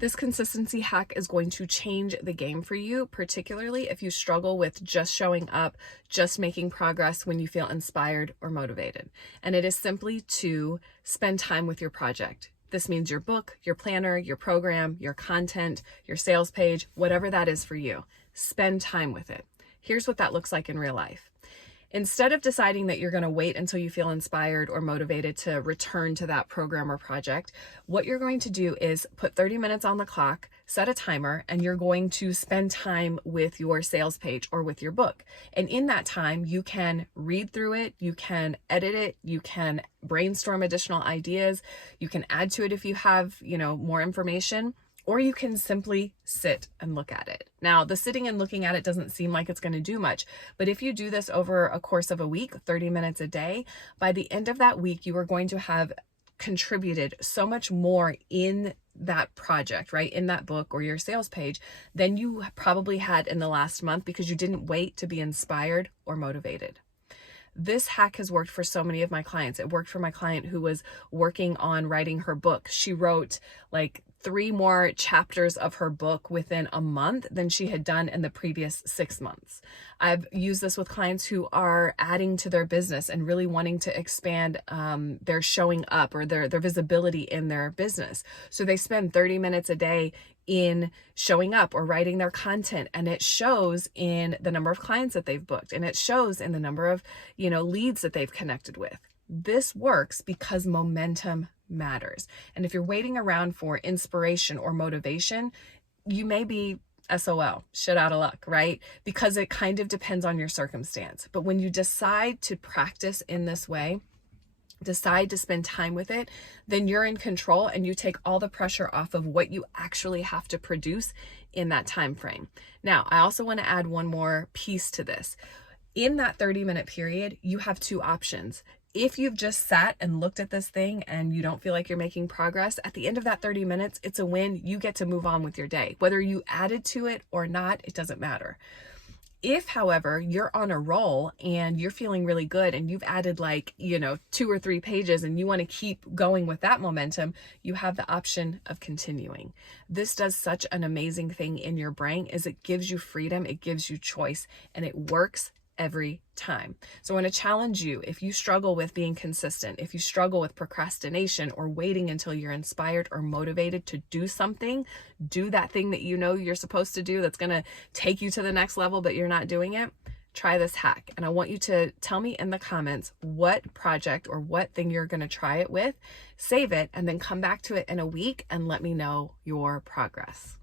This consistency hack is going to change the game for you, particularly if you struggle with just showing up, just making progress when you feel inspired or motivated. And it is simply to spend time with your project. This means your book, your planner, your program, your content, your sales page, whatever that is for you. Spend time with it. Here's what that looks like in real life. Instead of deciding that you're going to wait until you feel inspired or motivated to return to that program or project, what you're going to do is put 30 minutes on the clock, set a timer, and you're going to spend time with your sales page or with your book. And in that time, you can read through it, you can edit it, you can brainstorm additional ideas, you can add to it if you have, more information, or you can simply sit and look at it. Now, the sitting and looking at it doesn't seem like it's going to do much, but if you do this over a course of a week, 30 minutes a day, by the end of that week, you are going to have contributed so much more in that project, right? In that book or your sales page than you probably had in the last month because you didn't wait to be inspired or motivated. This hack has worked for so many of my clients. It worked for my client who was working on writing her book. She wrote like 3 more chapters of her book within a month than she had done in the previous 6 months. I've used this with clients who are adding to their business and really wanting to expand their showing up or their visibility in their business. So they spend 30 minutes a day in showing up or writing their content, and it shows in the number of clients that they've booked, and it shows in the number of leads that they've connected with. This works because momentum matters. And if you're waiting around for inspiration or motivation, you may be SOL, shit out of luck, right? Because it kind of depends on your circumstance. But when you decide to practice in this way, decide to spend time with it, then you're in control and you take all the pressure off of what you actually have to produce in that time frame. Now, I also want to add one more piece to this. In that 30-minute period, you have 2 options. If you've just sat and looked at this thing and you don't feel like you're making progress, at the end of that 30 minutes, it's a win. You get to move on with your day. Whether you added to it or not, it doesn't matter. If, however, you're on a roll and you're feeling really good and you've added 2 or 3 pages and you want to keep going with that momentum, you have the option of continuing. This does such an amazing thing in your brain is it gives you freedom, it gives you choice, and it works every time. So I want to challenge you, if you struggle with being consistent, if you struggle with procrastination or waiting until you're inspired or motivated to do something, do that thing that you're supposed to do that's going to take you to the next level, but you're not doing it, try this hack. And I want you to tell me in the comments what project or what thing you're going to try it with, save it, and then come back to it in a week and let me know your progress.